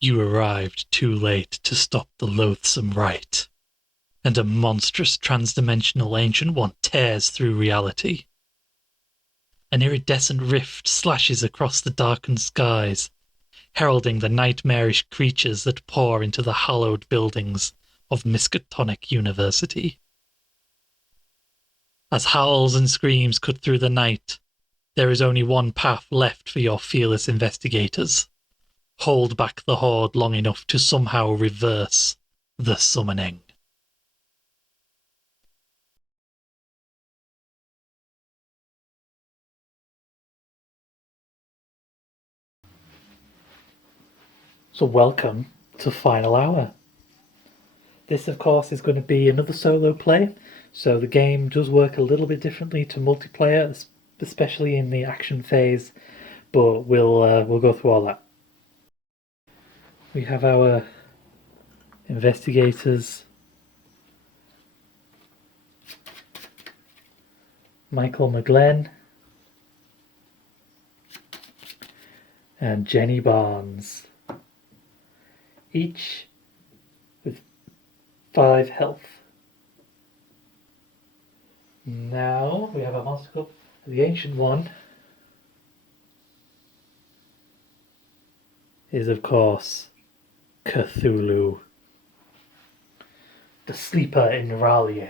You arrived too late to stop the loathsome rite, and a monstrous transdimensional ancient one tears through reality. An iridescent rift slashes across the darkened skies, heralding the nightmarish creatures that pour into the hallowed buildings of Miskatonic University. As howls and screams cut through the night, there is only one path left for your fearless investigators. Hold back the horde long enough to somehow reverse the summoning. So welcome to Final Hour. This, of course, is going to be another solo play, so the game does work a little bit differently to multiplayer, especially in the action phase, but we'll go through all that. We have our investigators, Michael McGlenn and Jenny Barnes, each with 5 health. Now we have a monster club. The ancient one is, of course, Cthulhu, the sleeper in Raleigh.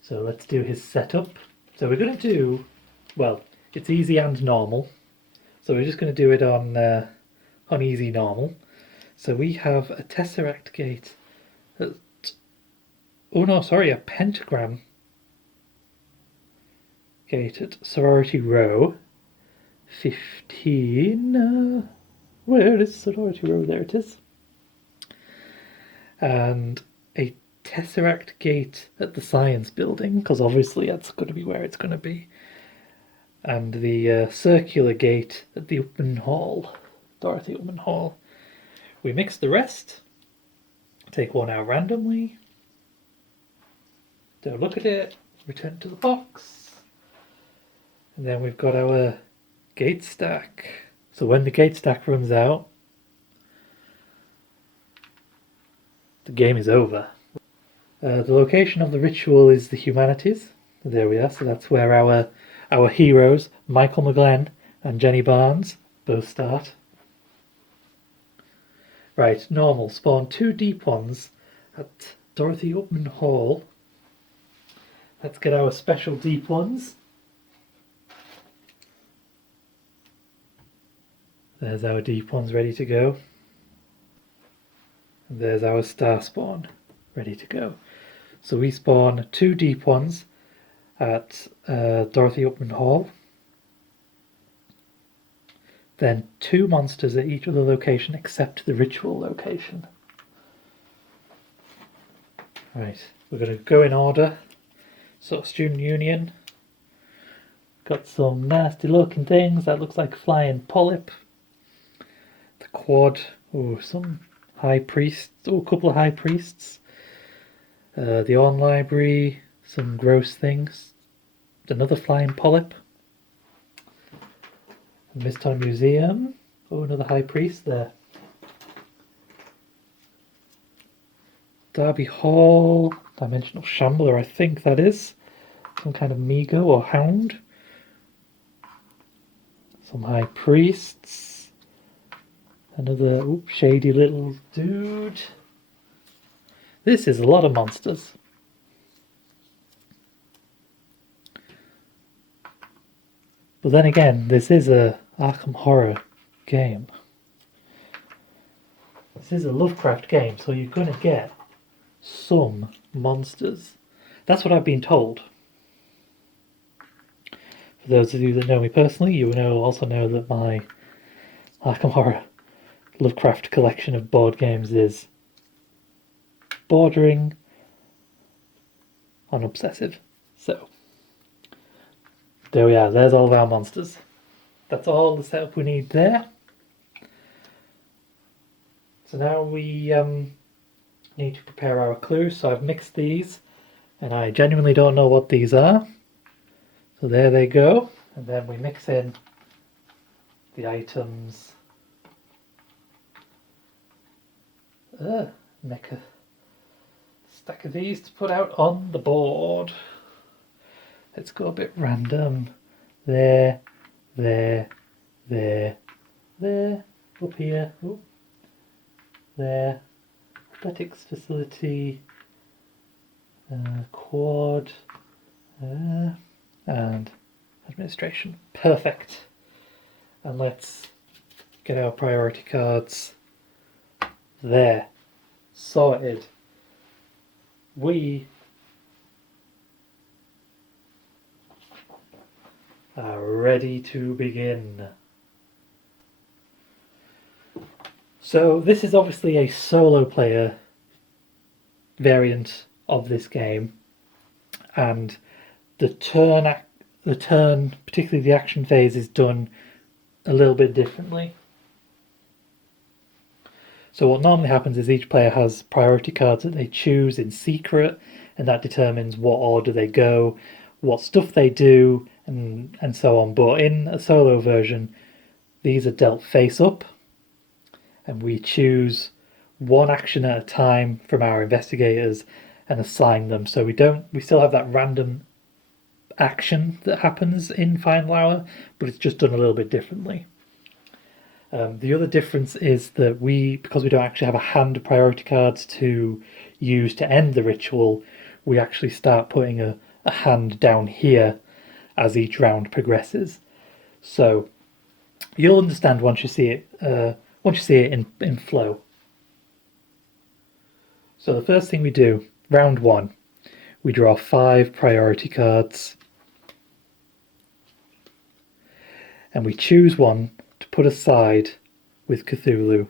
So let's do his setup. So we're going to do, well, it's easy and normal. So we're just going to do it on easy normal. So we have a tesseract gate at, a pentagram gate at Sorority Row 15. Where is Sorority Row? There it is. And a tesseract gate at the science building, because obviously that's going to be where it's going to be. And the circular gate at the Upman Hall, Dorothy Upman Hall. We mix the rest, take one out randomly, don't look at it, return to the box, and then we've got our gate stack. So when the gate stack runs out, the game is over. The location of the ritual is the humanities. There we are, so that's where our heroes, Michael McGlenn and Jenny Barnes, both start. Right, normal. Spawn 2 deep ones at Dorothy Upman Hall. Let's get our special deep ones. There's our deep ones ready to go. And there's our star spawn ready to go. So we spawn 2 deep ones at Dorothy Upman Hall. Then 2 monsters at each other location except the ritual location. Right, we're going to go in order. So Student Union. Got some nasty looking things. That looks like a flying polyp. The quad. Oh, some high priests. Oh, a couple of high priests. The Orn Library. Some gross things. Another flying polyp. Mistown Museum. Oh, another high priest there. Derby Hall. Dimensional Shambler, I think that is. Some kind of Migo or Hound. Some high priests. Another shady little dude. This is a lot of monsters. But then again, this is a Arkham Horror game. This is a Lovecraft game, so you're going to get some monsters. That's what I've been told. For those of you that know me personally, you also know that my Arkham Horror Lovecraft collection of board games is bordering on obsessive. So, there we are. There's all of our monsters. That's all the setup we need there. So now we need to prepare our clues. So I've mixed these, and I genuinely don't know what these are. So there they go. And then we mix in the items. Make a stack of these to put out on the board. Let's go a bit random. There, there, there, there, up here, oh, there, athletics facility, quad, and administration. Perfect. And let's get our priority cards. There. Sorted. We are ready to begin. So this is obviously a solo player variant of this game, and the turn, particularly the action phase, is done a little bit differently. So what normally happens is each player has priority cards that they choose in secret, and that determines what order they go, what stuff they do, and so on. But in a solo version, these are dealt face up, and we choose one action at a time from our investigators and assign them. So we still have that random action that happens in Final Hour, but it's just done a little bit differently. The other difference is that because we don't actually have a hand of priority cards to use to end the ritual, we actually start putting a hand down here as each round progresses. So you'll understand once you see it. In flow. So the first thing we do, round 1, we draw 5 priority cards, and we choose one to put aside with Cthulhu.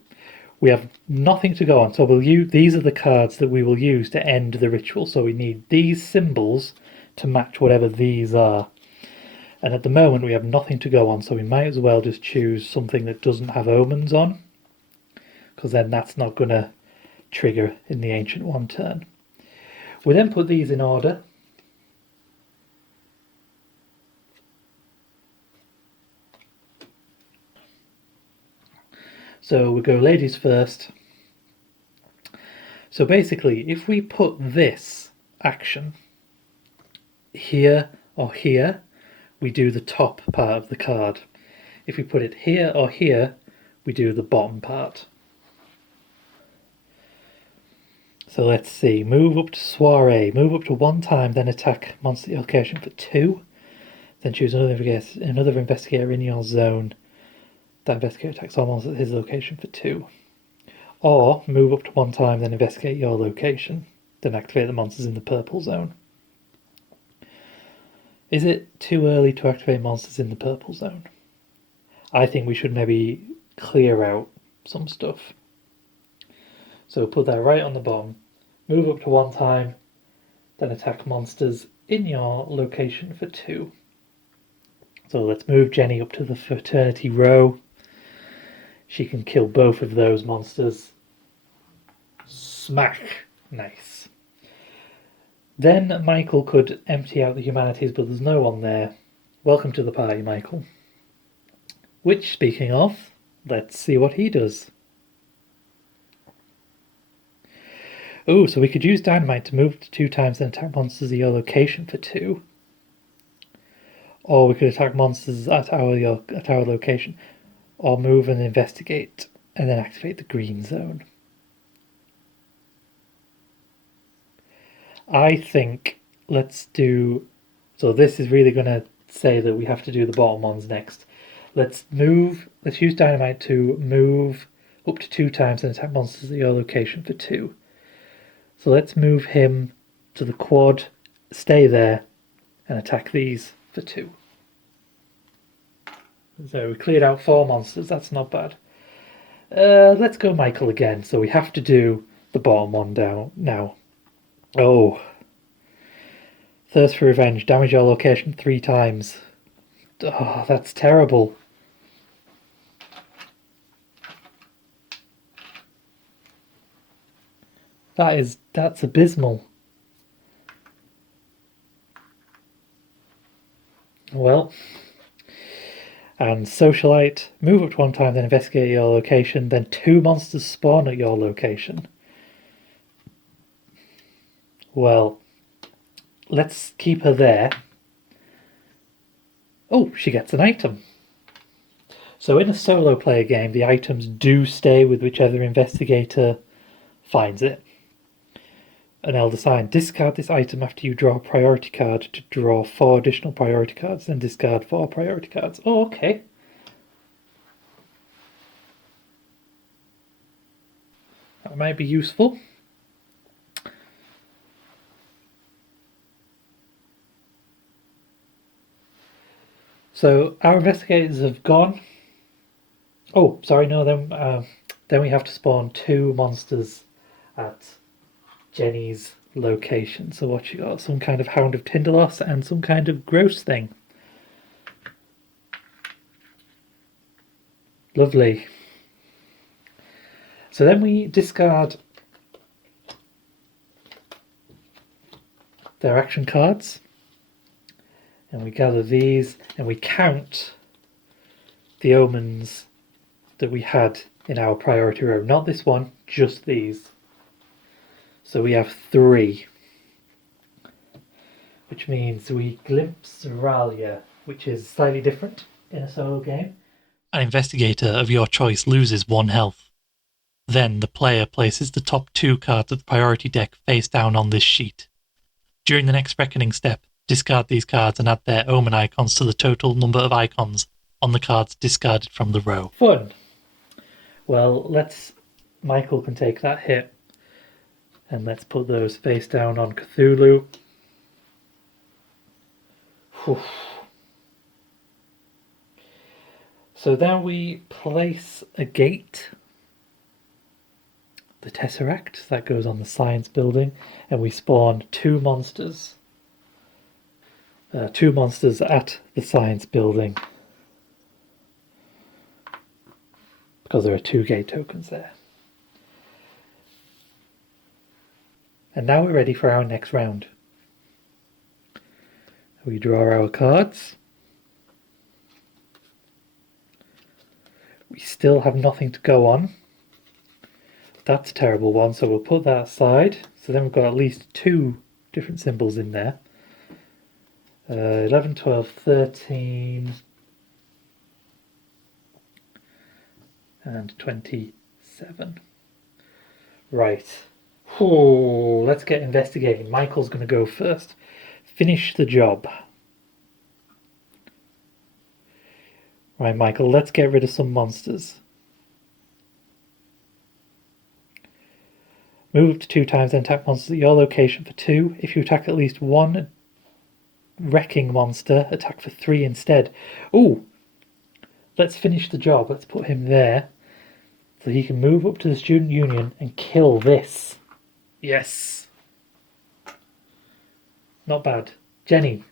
We have nothing to go on, so these are the cards that we will use to end the ritual. So we need these symbols to match whatever these are. And at the moment we have nothing to go on, so we might as well just choose something that doesn't have omens on, because then that's not going to trigger in the Ancient One turn. We then put these in order. So we go ladies first. So basically, if we put this action here or here, we do the top part of the card. If we put it here or here, we do the bottom part. So let's see, move up to Soiree, move up to 1 time, then attack monster location for 2, then choose another investigator in your zone. That investigator attacks all monsters at his location for 2. Or move up to 1 time, then investigate your location, then activate the monsters in the purple zone. Is it too early to activate monsters in the purple zone? I think we should maybe clear out some stuff. So put that right on the bottom, move up to 1 time, then attack monsters in your location for 2. So let's move Jenny up to the fraternity row. She can kill both of those monsters. Smack! Nice. Then Michael could empty out the humanities, but there's no one there. Welcome to the party, Michael. Which, speaking of, let's see what he does. Oh, so we could use dynamite to move to 2 times and attack monsters at your location for 2. Or we could attack monsters at our location. Or move and investigate, and then activate the green zone. I think let's do... So this is really going to say that we have to do the bottom ones next. Let's use dynamite to move up to 2 times and attack monsters at your location for 2. So let's move him to the quad, stay there, and attack these for 2. So we cleared out 4 monsters, that's not bad. Let's go Michael again, so we have to do the bottom one down now. Oh. Thirst for revenge, damage your location 3 times. Oh, that's terrible. That's abysmal. Well, And Socialite, move up to one time, then investigate your location, then 2 monsters spawn at your location. Well, let's keep her there. Oh, she gets an item. So in a solo player game, the items do stay with whichever investigator finds it. An elder sign. Discard this item after you draw a priority card to draw 4 additional priority cards, then discard 4 priority cards. Oh, okay. That might be useful. So our investigators have gone. Oh, sorry, no, then we have to spawn 2 monsters at Jenny's location. So what you got? Some kind of Hound of Tindalos and some kind of gross thing. Lovely. So then we discard their action cards. And we gather these and we count the omens that we had in our priority row. Not this one, just these. So we have 3. Which means we glimpse Ralia, which is slightly different in a solo game. An investigator of your choice loses 1 health. Then the player places the top 2 cards of the priority deck face down on this sheet. During the next reckoning step, discard these cards and add their omen icons to the total number of icons on the cards discarded from the row. Fun. Well, Michael can take that hit. And let's put those face down on Cthulhu. Whew. So then we place a gate, the Tesseract, that goes on the science building, and we spawn 2 monsters. 2 monsters at the science building. Because there are 2 gate tokens there. And now we're ready for our next round. We draw our cards. We still have nothing to go on. That's a terrible one, so we'll put that aside. So then we've got at least 2 different symbols in there. 11, 12, 13, and 27. Right. Ooh, let's get investigating. Michael's going to go first. Finish the job. Right, Michael, let's get rid of some monsters. Move up to 2 times, then attack monsters at your location for 2. If you attack at least 1 wrecking monster, attack for 3 instead. Ooh! Let's finish the job. Let's put him there. So he can move up to the Student Union and kill this. Yes! Not bad. Jenny.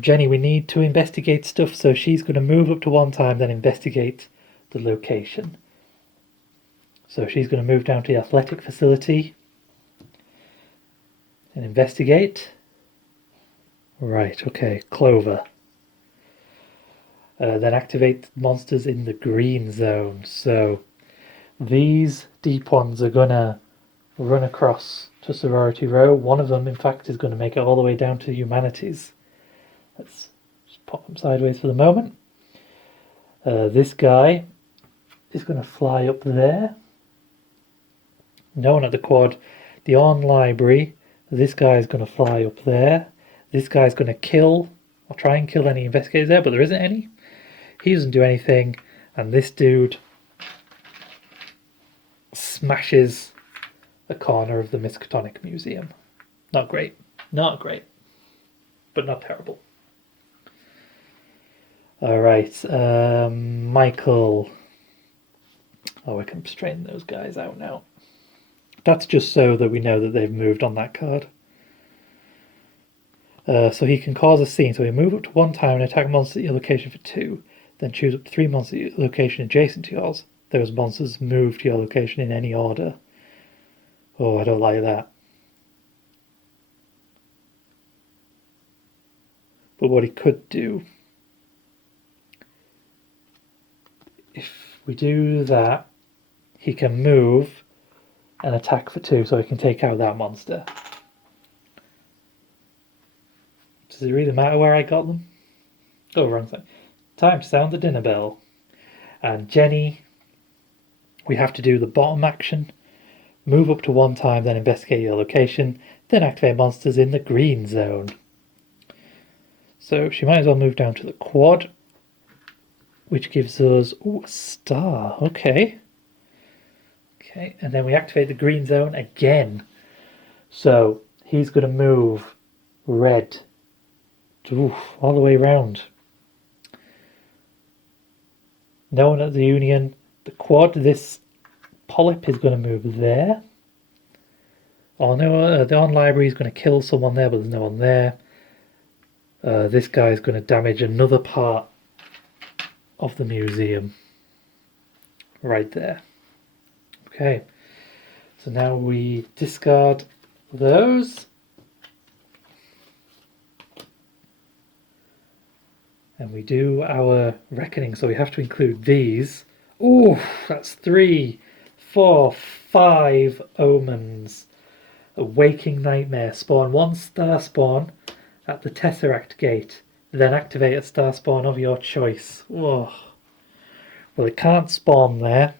Jenny, we need to investigate stuff, so she's going to move up to 1 time, then investigate the location. So she's going to move down to the athletic facility and investigate. Right, okay, Clover. Then activate monsters in the green zone. So these deep ones are going to run across to Sorority Row. One of them, in fact, is going to make it all the way down to Humanities. Let's just pop them sideways for the moment. This guy is going to fly up there. No one at the quad. The On Library. This guy is going to fly up there. This guy's going to kill, or try and kill any investigators there, but there isn't any. He doesn't do anything. And this dude smashes a corner of the Miskatonic Museum. Not great. Not great. But not terrible. Alright, Michael. Oh, I can straighten those guys out now. That's just so that we know that they've moved on that card. So he can cause a scene. So he move up to 1 time and attack monsters at your location for 2. Then choose up to 3 monsters at your location adjacent to yours. Those monsters move to your location in any order. Oh, I don't like that. what he could do, if we do that, he can move and attack for 2, so he can take out that monster. Does it really matter where I got them? Oh, wrong thing. Time to sound the dinner bell. And Jenny, we have to do the bottom action. Move up to 1 time, then investigate your location, then activate monsters in the green zone. So she might as well move down to the quad, which gives us a star. Okay, and then we activate the green zone again. So he's going to move red all the way around. No one at the Union. The quad, this polyp is going to move there. Oh no, the on library is going to kill someone there, but there's no one there. This guy is going to damage another part of the museum. Right there. Okay, so now we discard those. And we do our reckoning, so we have to include these. Oh, that's 3, 4, 5 omens. A waking nightmare. Spawn 1 star spawn at the Tesseract gate. Then activate a star spawn of your choice. Oh. Well, it can't spawn there.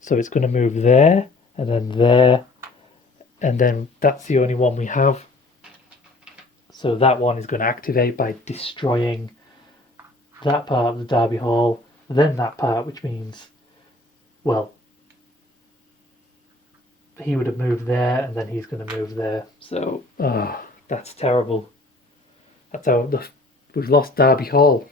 So it's going to move there, and then that's the only one we have. So that one is going to activate by destroying that part of the Derby Hall, then that part, which means, well, he would have moved there, and then he's going to move there. So, that's terrible. That's how we've lost Derby Hall.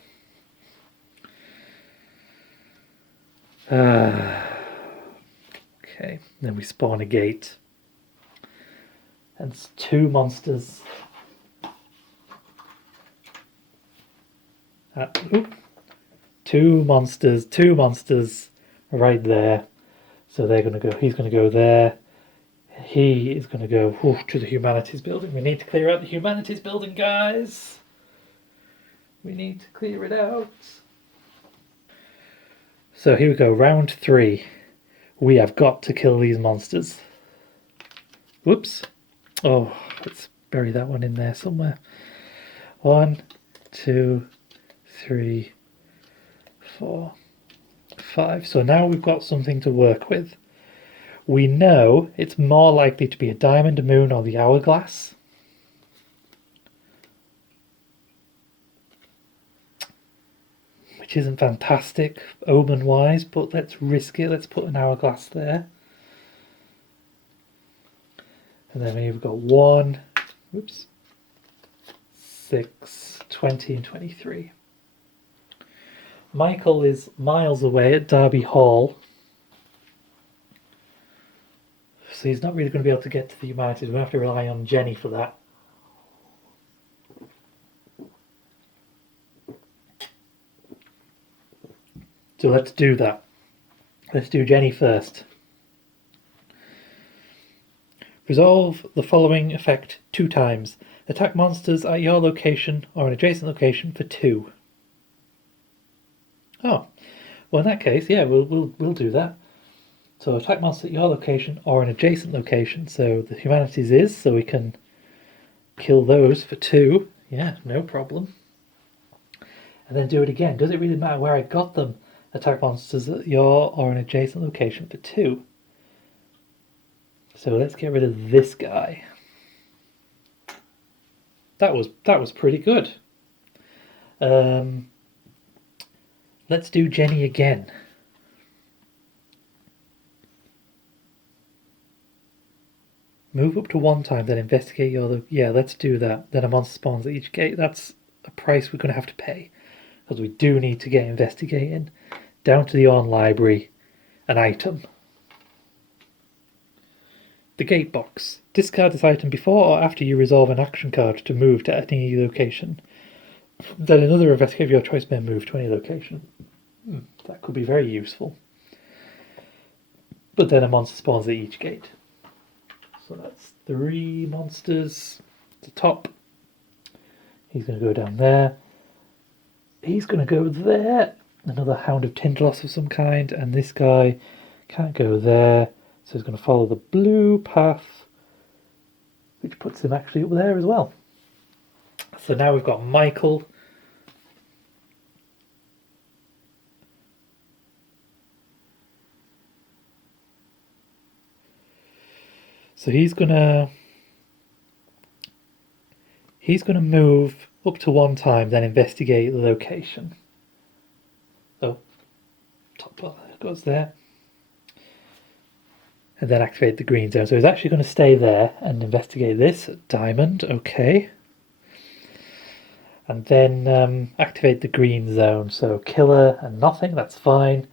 Okay, then we spawn a gate. And it's 2 monsters. Two monsters right there. So they're going to go, he's going to go there. He is going to go to the Humanities building. We need to clear out the Humanities building, guys. We need to clear it out. So here we go, round 3. We have got to kill these monsters. Whoops. Oh, let's bury that one in there somewhere. 1, 2, 3, 4, 5. So now we've got something to work with. We know it's more likely to be a diamond, a moon, or the hourglass. Which isn't fantastic omen-wise, but let's risk it. Let's put an hourglass there. And then we've got 1, 6, 20, and 23. Michael is miles away at Derby Hall. So he's not really going to be able to get to the Humanities. We'll have to rely on Jenny for that. So let's do that. Let's do Jenny first. Resolve the following effect 2 times. Attack monsters at your location or an adjacent location for 2. Oh, well in that case, yeah, we'll do that. So attack monster at your location or an adjacent location. So the Humanities is, so we can kill those for 2. Yeah, no problem. And then do it again. Does it really matter where I got them? Attack monsters at your or an adjacent location for 2. So let's get rid of this guy. That was pretty good. Let's do Jenny again. Move up to 1 time, then investigate your... Yeah, let's do that. Then a monster spawns at each gate. That's a price we're going to have to pay. Because we do need to get investigating. Down to the on library. An item. The gate box. Discard this item before or after you resolve an action card to move to any location. Then another investigator of your choice may move to any location. That could be very useful. But then a monster spawns at each gate. So that's 3 monsters. The top. He's going to go down there. He's going to go there. Another Hound of Tindalos of some kind. And this guy can't go there. So he's going to follow the blue path, which puts him actually up there as well. So now we've got Michael. So he's gonna move up to one time, then investigate the location. Oh, top bar goes there. And then activate the green zone. So he's actually going to stay there and investigate this. Diamond, okay. And then activate the green zone. So killer and nothing, that's fine.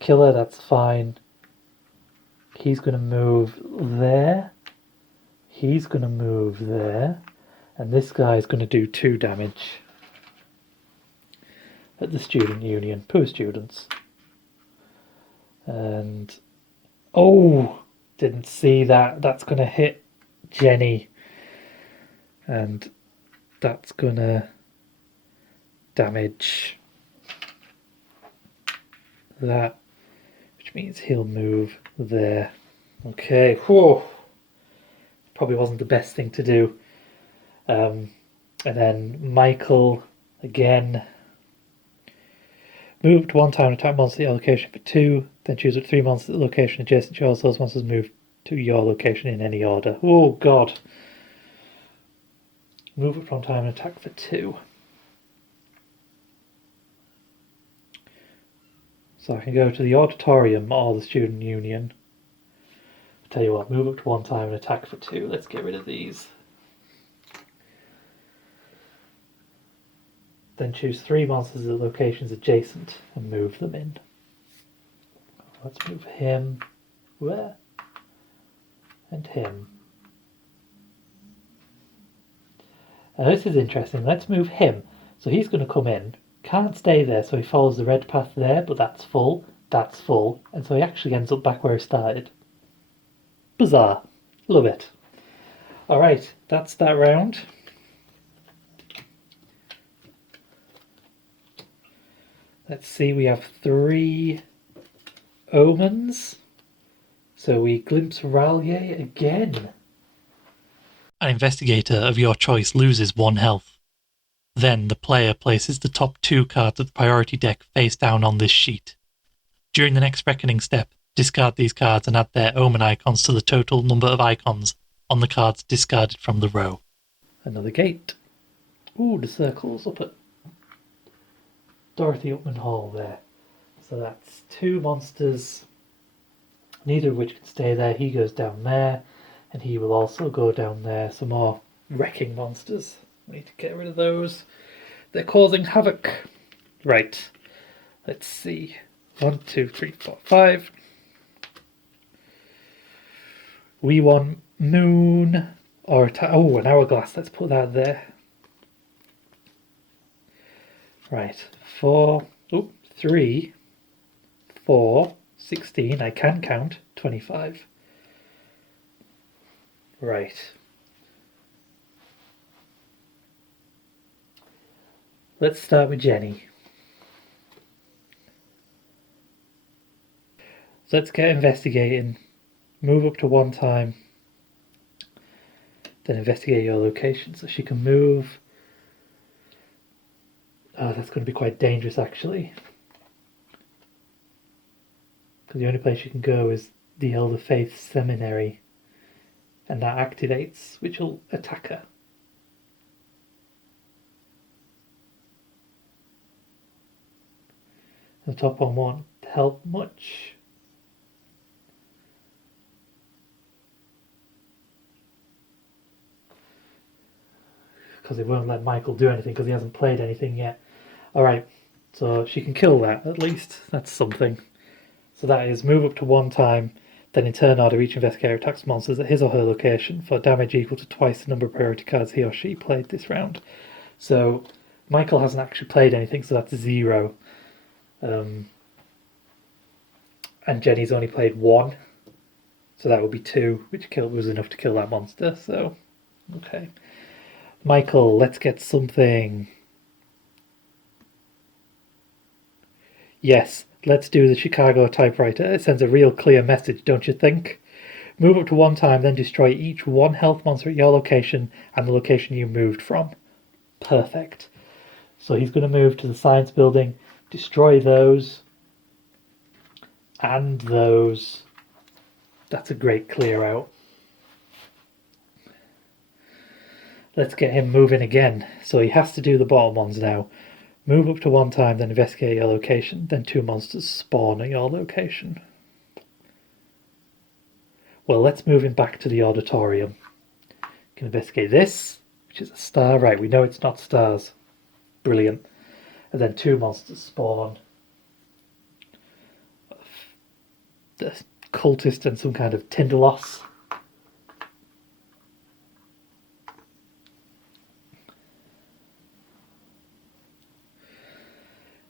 Killer, that's fine. He's going to move there. He's going to move there. And this guy's going to do 2 damage at the student union. Poor students. And oh, didn't see that. That's going to hit Jenny. And that's going to damage that, which means he'll move there. Okay, whoa. Probably wasn't the best thing to do. And then Michael, again, moved one time and attack monster at your location for 2, then choose up 3 monsters at the location adjacent to yours. Those monsters move to your location in any order. Oh god. Move up one time and attack for 2. So I can go to the auditorium or the student union. I'll tell you what, move up to one time and attack for 2. Let's get rid of these. Then choose 3 monsters at locations adjacent and move them in. Let's move him. Where? And him. Now this is interesting. Let's move him. So he's going to come in. Can't stay there, so he follows the red path there, but that's full. That's full. And so he actually ends up back where he started. Bizarre. Love it. Alright, that's that round. Let's see, we have 3 omens. So we glimpse Rallier again. An investigator of your choice loses 1 health. Then the player places the top 2 cards of the priority deck face down on this sheet. During the next reckoning step, discard these cards and add their omen icons to the total number of icons on the cards discarded from the row. Another gate. Ooh, the circle's up at Dorothy Upman Hall there. So that's 2 monsters, neither of which can stay there. He goes down there, and he will also go down there. Some more wrecking monsters. We need to get rid of those. They're causing havoc. Right. Let's see. 1, 2, 3, 4, 5. We want moon or oh, an hourglass. Let's put that there. Right. 4, 3, 4, 16. I can count. 25. Right. Let's start with Jenny. So let's get investigating. Move up to one time. Then investigate your location so she can move. Oh, that's going to be quite dangerous actually. Because the only place you can go is the Elder Faith Seminary. And that activates, which will attack her. The top one won't help much. Because it won't let Michael do anything because he hasn't played anything yet. Alright, so she can kill that at least. That's something. So that is move up to one time, then in turn order each investigator attacks monsters at his or her location for damage equal to twice the number of priority cards he or she played this round. So Michael hasn't actually played anything, so that's 0. And Jenny's only played 1, so that would be 2, which was enough to kill that monster. So, okay. Michael, let's get something. Yes, let's do the Chicago typewriter. It sends a real clear message, don't you think? Move up to one time, then destroy each one health monster at your location and the location you moved from. Perfect. So he's going to move to the science building, destroy those, and those. That's a great clear out. Let's get him moving again. So he has to do the bottom ones now. Move up to one time, then investigate your location. Then 2 monsters spawn at your location. Well, let's move him back to the auditorium. You can investigate this, which is a star. Right, we know it's not stars. Brilliant. And then 2 monsters spawn. The cultist and some kind of Tinderloss.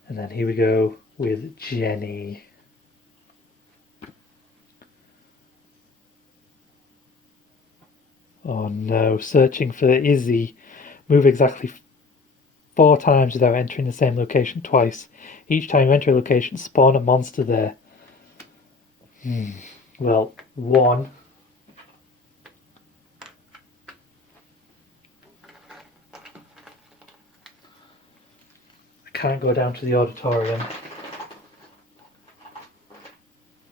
And then here we go with Jenny. Oh no, searching for Izzy. Move exactly 4 times without entering the same location twice. Each time you enter a location, spawn a monster there. Well, 1. I can't go down to the auditorium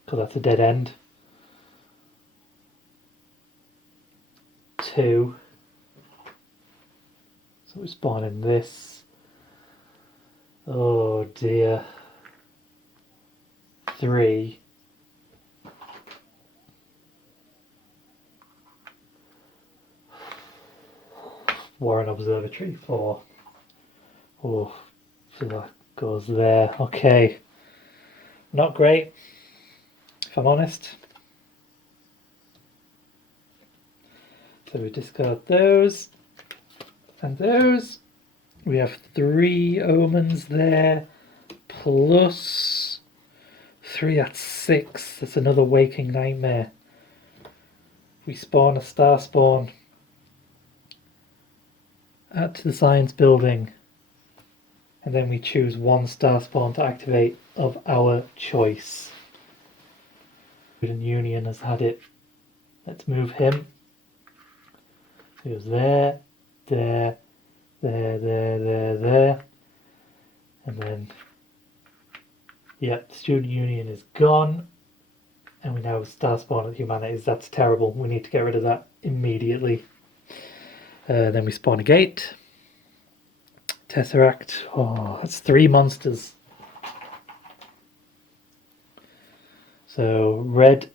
because that's a dead end. 2. So we spawn in this. Oh dear. 3. Warren Observatory. 4. Oh, so that goes there. Okay. Not great, if I'm honest. So we discard those and those. We have 3 omens there, plus 3, that's 6. That's another waking nightmare. We spawn a star spawn. Add to the science building. And then we choose 1 star spawn to activate of our choice. Student Union has had it. Let's move him. He goes there, there, there. And then, yep, Student Union is gone. And we now have Star Spawn at Humanities. That's terrible. We need to get rid of that immediately. Then we spawn a gate. Tesseract. Oh, that's 3 monsters. So red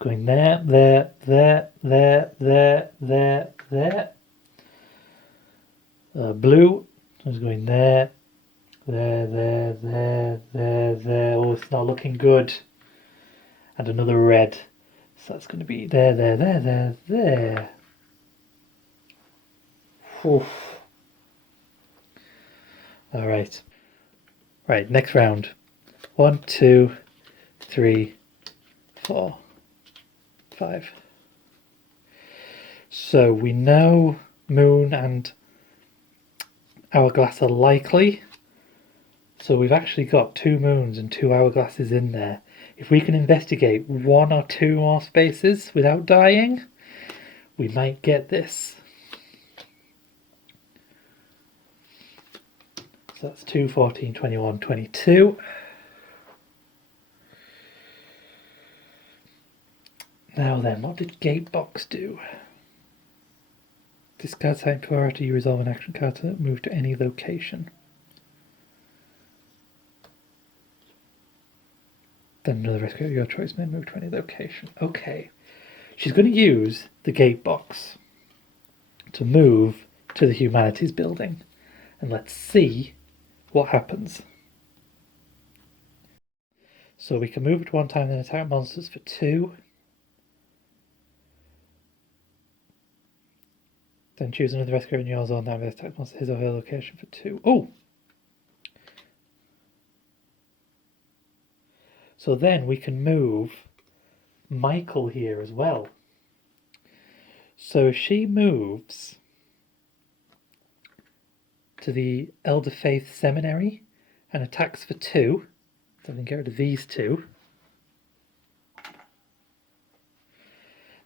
going there, there, there, there, there, there, there. Blue is going there, there, there, there, there, there. Oh, it's not looking good. And another red. So that's going to be there, there, there, there, there. Oof. All right. Right, next round. 1, 2, 3, 4, 5. So we know Moon and Hourglass are likely. So we've actually got 2 moons and 2 hourglasses in there. If we can investigate 1 or 2 more spaces without dying, we might get this. So that's 2, 14, 21, 22. Now then, what did Gatebox do? Discard site priority, you resolve an action card to move to any location. Then another rescue of your choice may move to any location. Okay. She's going to use the Gatebox to move to the Humanities building. And let's see what happens. So we can move at 1 time and attack monsters for 2. Then choose another rescuer in your zone that will attack monster his or her location for 2. Oh! So then we can move Michael here as well. So if she moves to the Elder Faith Seminary and attacks for 2. So we can get rid of these 2.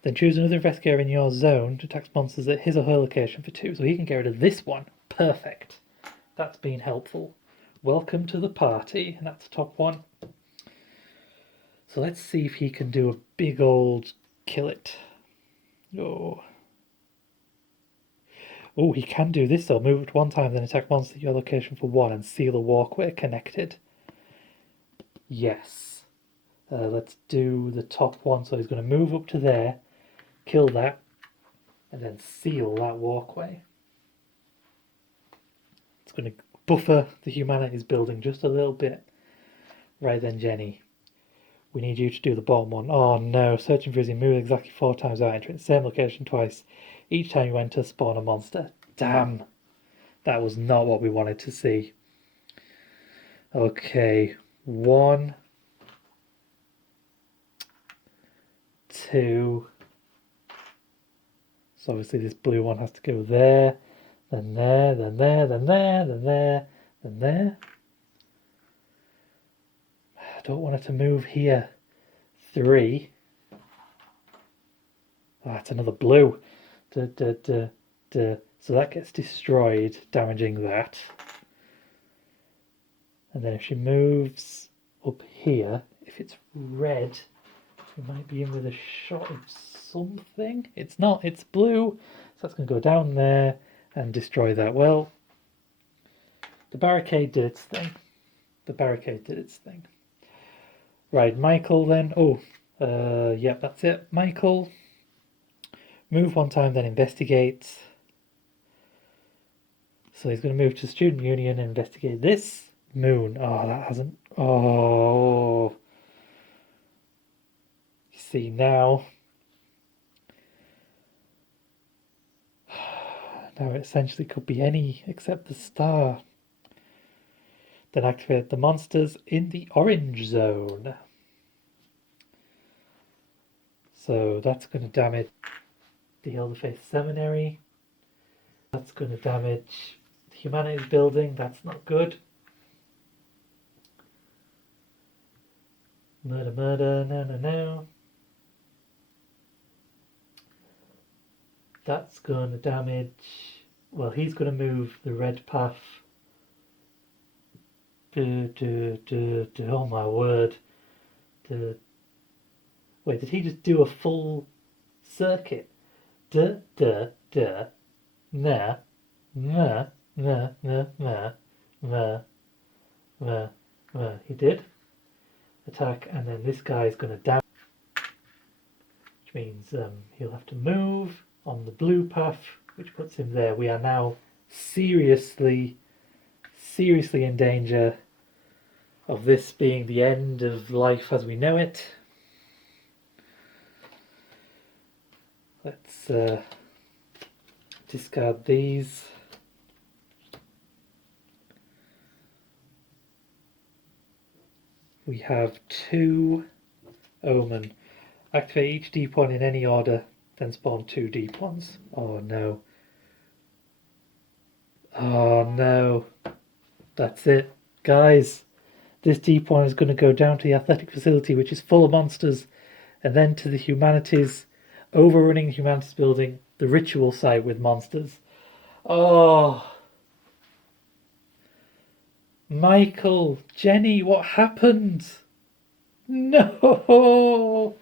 Then choose another investigator in your zone to attack monsters at his or her location for 2. So he can get rid of this one. Perfect. That's been helpful. Welcome to the party. And that's the top one. So let's see if he can do a big old kill it. Oh, he can do this though. Move it 1 time, then attack monster at your location for 1 and seal a walkway connected. Yes. Let's do the top one. So he's going to move up to there, kill that, and then seal that walkway. It's going to buffer the humanities building just a little bit. Right then, Jenny. We need you to do the bottom one. Oh no, searching for Izzy, move exactly 4 times without entering the same location twice. Each time you enter, spawn a monster. Damn. That was not what we wanted to see. Okay. 1, 2. So obviously this blue one has to go there. Then there, then there, then there, then there, then there. I don't want it to move here. 3. Oh, that's another blue. So that gets destroyed, damaging that. And then if she moves up here, if it's red, we might be in with a shot of something. It's not, it's blue. So that's going to go down there and destroy that. Well, the barricade did its thing. Right, Michael then. Yep, that's it. Michael, move 1 time, then investigate. So he's going to move to Student Union and investigate this. Moon. Oh, that hasn't. Oh. You see now. Now it essentially could be any except the star. Then activate the monsters in the orange zone. So that's going to damage the Elder Faith Seminary. That's going to damage the Humanities Building. That's not good. Murder, no. That's going to damage... Well, he's going to move the red path. Oh my word. Wait, did he just do a full circuit? Nah. He did. Attack, and then this guy's going to damage. Which means he'll have to move on the blue path, which puts him there. We are now seriously in danger of this being the end of life as we know it. Let's discard these. We have 2 Omen. Activate each deep one in any order, then spawn 2 deep ones. Oh no. Oh no. That's it. Guys, this deep one is going to go down to the athletic facility, which is full of monsters, and then to the humanities, overrunning the humanities building, the ritual site with monsters. Oh. Michael, Jenny, what happened? No!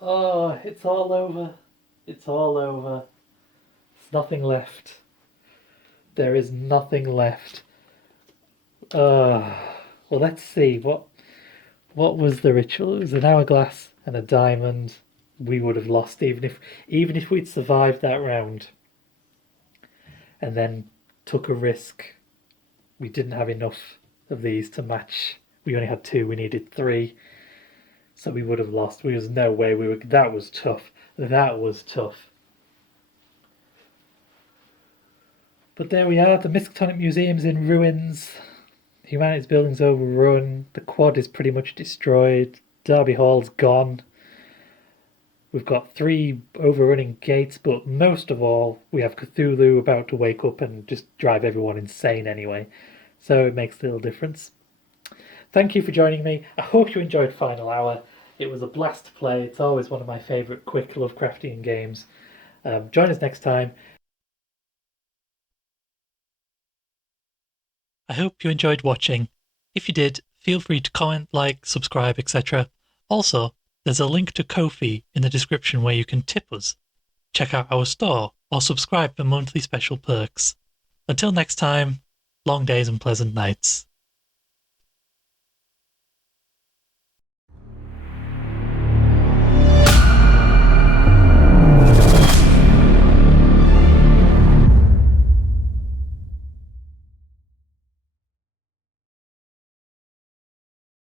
Oh, it's all over. It's all over. There's nothing left. There is nothing left. Well, let's see. What was the ritual? It was an hourglass and a diamond. We would have lost even if we'd survived that round. And then took a risk. We didn't have enough of these to match. We only had 2. We needed 3. So we would have lost. There was no way we were... That was tough. That was tough. But there we are. The Miskatonic Museum's in ruins. The Humanities Building's overrun. The quad is pretty much destroyed. Derby Hall's gone. We've got 3 overrunning gates, but most of all, we have Cthulhu about to wake up and just drive everyone insane anyway. So it makes a little difference. Thank you for joining me. I hope you enjoyed Final Hour. It was a blast to play. It's always one of my favourite quick Lovecraftian games. Join us next time. I hope you enjoyed watching. If you did, feel free to comment, like, subscribe, etc. Also, there's a link to Ko-fi in the description where you can tip us. Check out our store or subscribe for monthly special perks. Until next time, long days and pleasant nights.